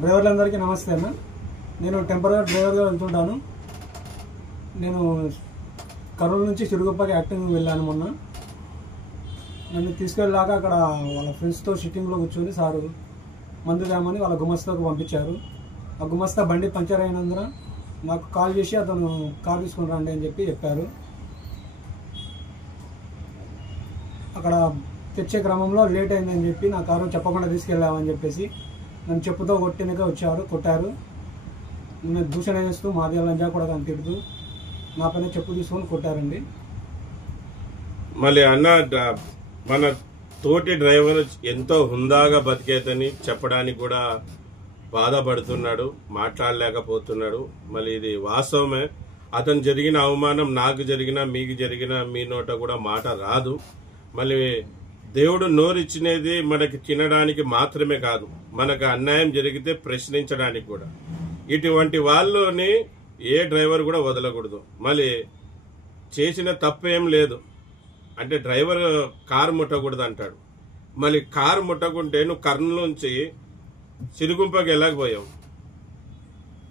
డ్రైవర్లందరికీ నమస్తే అన్న. నేను టెంపరీ డ్రైవర్గా వెళ్తుంటాను. నేను కర్నూలు నుంచి చిరుగుప్పకి యాక్టింగ్ వెళ్ళాను. మొన్న నన్ను తీసుకెళ్ళాక అక్కడ వాళ్ళ ఫ్రెండ్స్తో సిట్టింగ్లో కూర్చొని సారు మందు తేమని వాళ్ళ గుమస్తాకు పంపించారు. ఆ గుమస్తా బండి పంచర్ అయినందున నాకు కాల్ చేసి అతను కార్ తీసుకుని రండి అని చెప్పారు. అక్కడ తెచ్చే క్రమంలో లేట్ అయిందని చెప్పి నా కారు చెప్పకుండా తీసుకెళ్ళామని చెప్పేసి నన్ను చెప్పుతో కొట్టారు. నన్ను దూషణ చేస్తూ మాది లంజా కూడా దాన్ని తిడుతూ నా పైన చెప్పు తీసుకొని కొట్టారండి. మళ్ళీ అన్న మన తోటి డ్రైవర్ ఎంతో హుందాగా బతికేతని చెప్పడానికి కూడా బాధపడుతున్నాడు, మాట్లాడలేకపోతున్నాడు. మళ్ళీ ఇది వాస్తవమే. అతను జరిగిన అవమానం నాకు జరిగినా మీకు జరిగినా మీ నోట కూడా మాట రాదు. మళ్ళీ దేవుడు నోరిచ్చినది మనకి తినడానికి మాత్రమే కాదు, మనకు అన్యాయం జరిగితే ప్రశ్నించడానికి కూడా. ఇటువంటి వాళ్ళని ఏ డ్రైవర్ కూడా వదలకూడదు. మళ్ళీ చేసిన తప్పేం లేదు అంటే డ్రైవర్ కారు ముట్టకూడదు అంటాడు. మళ్ళీ కారు ముట్టకుంటే నువ్వు కర్నూలు నుంచి సిరుగుంపకి వెళ్ళకపోయావు.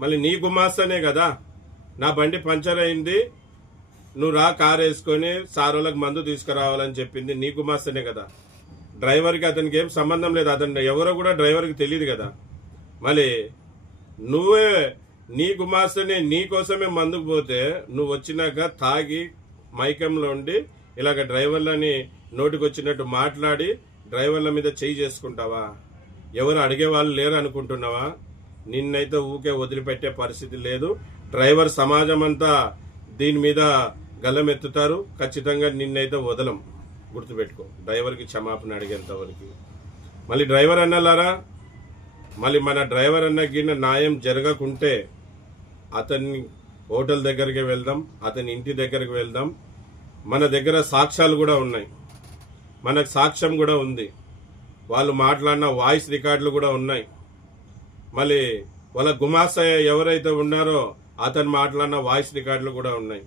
మళ్ళీ నీ గుమాస్తానే కదా నా బండి పంచర్ అయింది, నువ్వు రా కారు వేసుకొని సారోళ్ళకి మందు తీసుకురావాలని చెప్పింది నీ గుమాస్తనే కదా. డ్రైవర్కి అతనికి ఏం సంబంధం లేదు, అతను ఎవరో కూడా డ్రైవర్కి తెలియదు కదా. మళ్ళీ నువ్వే నీ గుమాస్తనే నీ కోసమే మందుకు పోతే నువ్వు వచ్చినాక తాగి మైకంలో ఉండి ఇలాగ డ్రైవర్లని నోటికి వచ్చినట్టు మాట్లాడి డ్రైవర్ల మీద చేయి చేసుకుంటావా? ఎవరు అడిగేవాళ్ళు లేరు అనుకుంటున్నావా? నిన్నైతే ఊకే వదిలిపెట్టే పరిస్థితి లేదు. డ్రైవర్ సమాజం అంతా దీని మీద గల్లమెత్తుతారు. ఖచ్చితంగా నిన్నైతే వదలం, గుర్తుపెట్టుకో. డ్రైవర్కి క్షమాపణ అడిగేంత వరకు. మళ్ళీ డ్రైవర్ అన్నలారా, మళ్ళీ మన డ్రైవర్ అన్నకి న్యాయం జరగకుంటే అతన్ని హోటల్ దగ్గరికి వెళ్దాం, అతని ఇంటి దగ్గరికి వెళ్దాం. మన దగ్గర సాక్ష్యాలు కూడా ఉన్నాయి, మనకు సాక్ష్యం కూడా ఉంది. వాళ్ళు మాట్లాడిన వాయిస్ రికార్డులు కూడా ఉన్నాయి. మళ్ళీ వాళ్ళ గుమాస్తా ఎవరైతే ఉన్నారో అతను మాట్లాడిన వాయిస్ రికార్డులు కూడా ఉన్నాయి.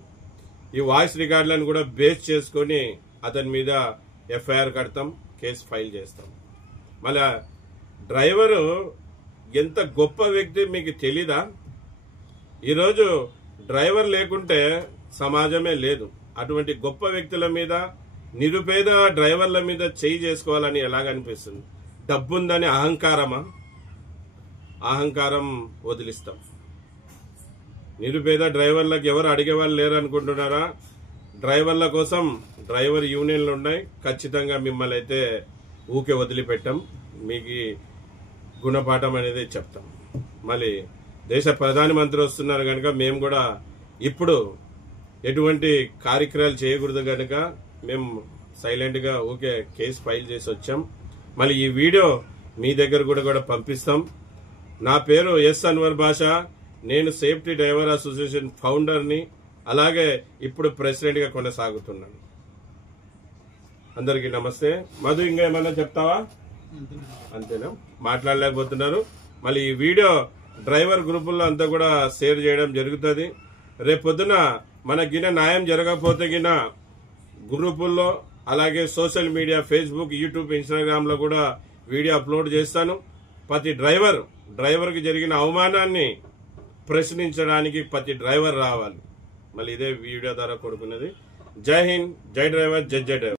ఈ వాయిస్ రికార్డులను కూడా బేస్ చేసుకుని అతని మీద ఎఫ్ఐఆర్ కడతాం, కేసు ఫైల్ చేస్తాం. మళ్ళా డ్రైవరు ఎంత గొప్ప వ్యక్తి మీకు తెలీదా? ఈరోజు డ్రైవర్ లేకుంటే సమాజమే లేదు. అటువంటి గొప్ప వ్యక్తుల మీద, నిరుపేద డ్రైవర్ల మీద చేయి చేసుకోవాలని ఎలాగనిపిస్తుంది? డబ్బుందని అహంకారమా? అహంకారం వదిలిస్తాం. నిరుపేద డ్రైవర్లకు ఎవరు అడిగేవాళ్ళు లేరు అనుకుంటున్నారా? డ్రైవర్ల కోసం డ్రైవర్ యూనియన్లు ఉన్నాయి. ఖచ్చితంగా మిమ్మల్ని అయితే ఊకే వదిలిపెట్టాం, మీకు గుణపాఠం అనేది చెప్తాం. మళ్ళీ దేశ ప్రధానమంత్రి వస్తున్నారు కనుక మేము కూడా ఇప్పుడు ఎటువంటి కార్యక్రమాలు చేయకూడదు కనుక మేము సైలెంట్ గా ఊకే కేసు ఫైల్ చేసి వచ్చాం. మళ్ళీ ఈ వీడియో మీ దగ్గర కూడా పంపిస్తాం. నా పేరు ఎస్ అన్వర్ బాషా. నేను సేఫ్టీ డ్రైవర్ అసోసియేషన్ ఫౌండర్ని, అలాగే ఇప్పుడు ప్రెసిడెంట్ గా కొనసాగుతున్నాను. అందరికీ నమస్తే. మధు, ఇంకా ఏమన్నా చెప్తావా? అంతేనా? మాట్లాడలేకపోతున్నారు. మళ్ళీ ఈ వీడియో డ్రైవర్ గ్రూపుల్లో అంతా కూడా షేర్ చేయడం జరుగుతుంది. రేపొద్దున మనకి న్యాయం జరగకపోతే గిన గ్రూపుల్లో, అలాగే social media Facebook, YouTube, Instagram లో కూడా వీడియో అప్లోడ్ చేస్తాను. ప్రతి డ్రైవర్కి జరిగిన అవమానాన్ని ప్రశ్నించడానికి ప్రతి డ్రైవర్ రావాలి. మళ్ళీ ఇదే వీడియో ద్వారా కొడుకున్నది. జై హింద్, జై డ్రైవర్, జై డ్రైవర్.